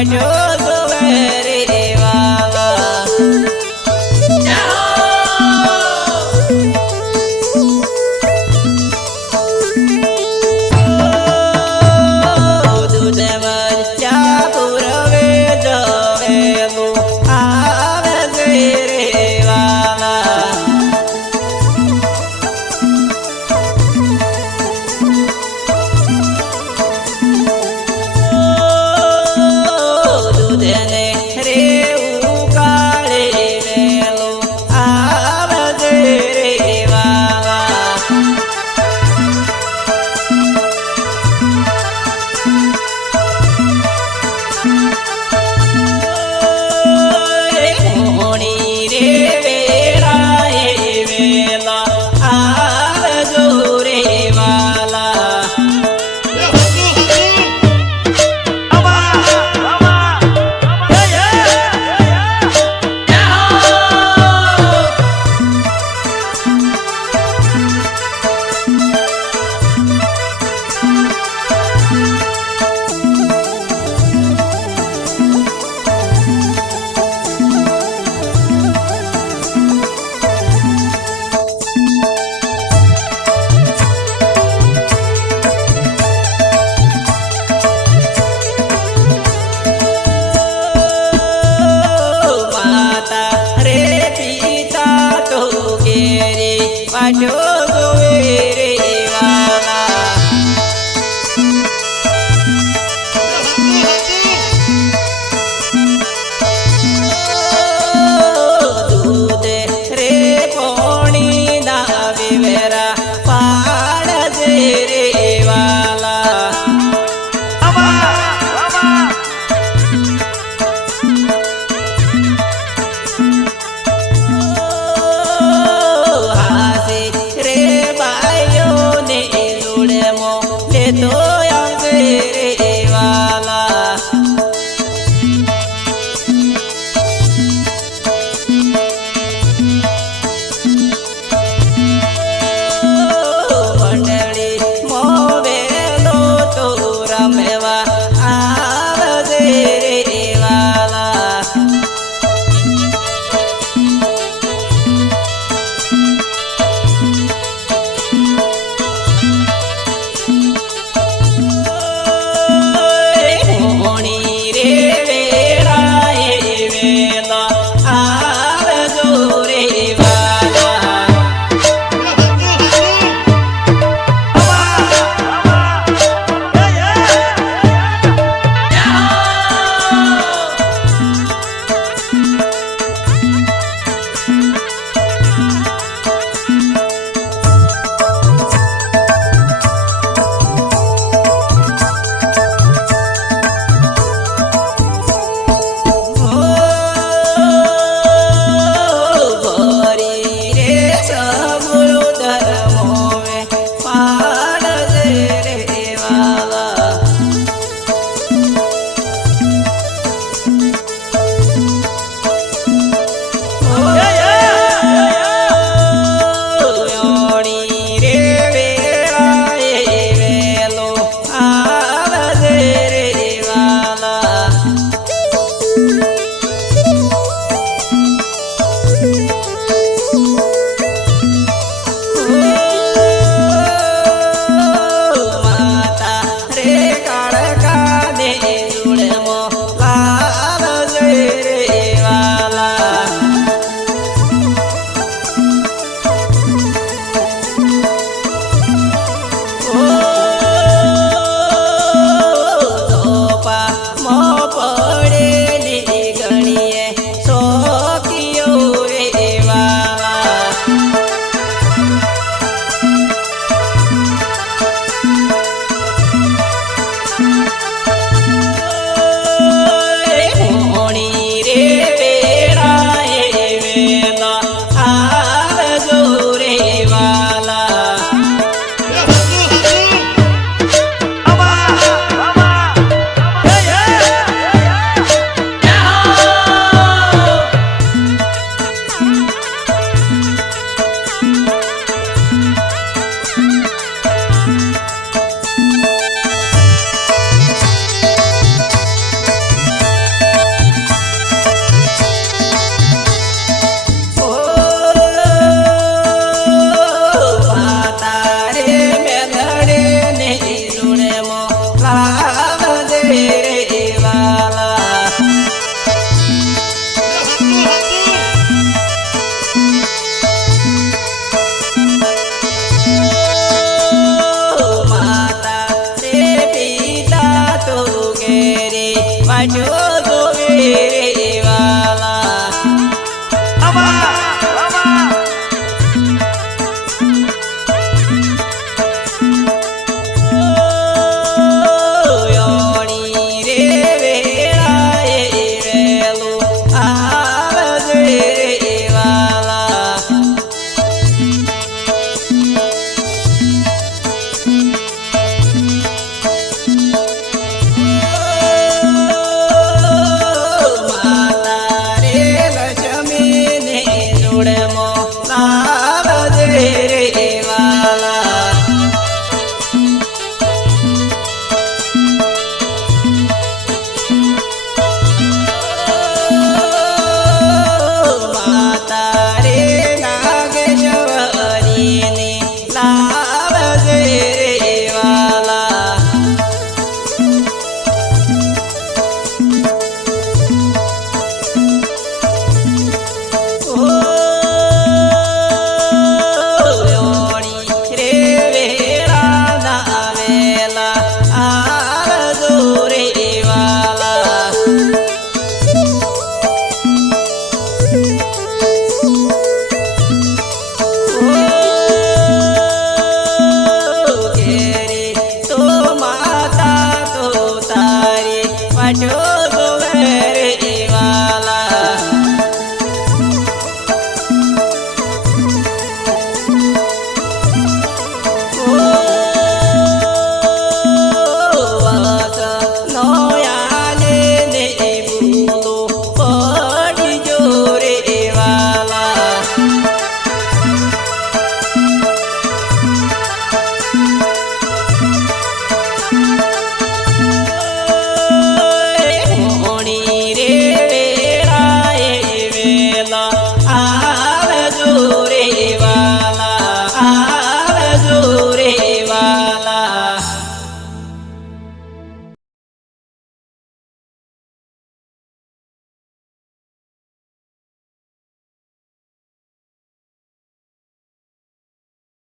años. I know.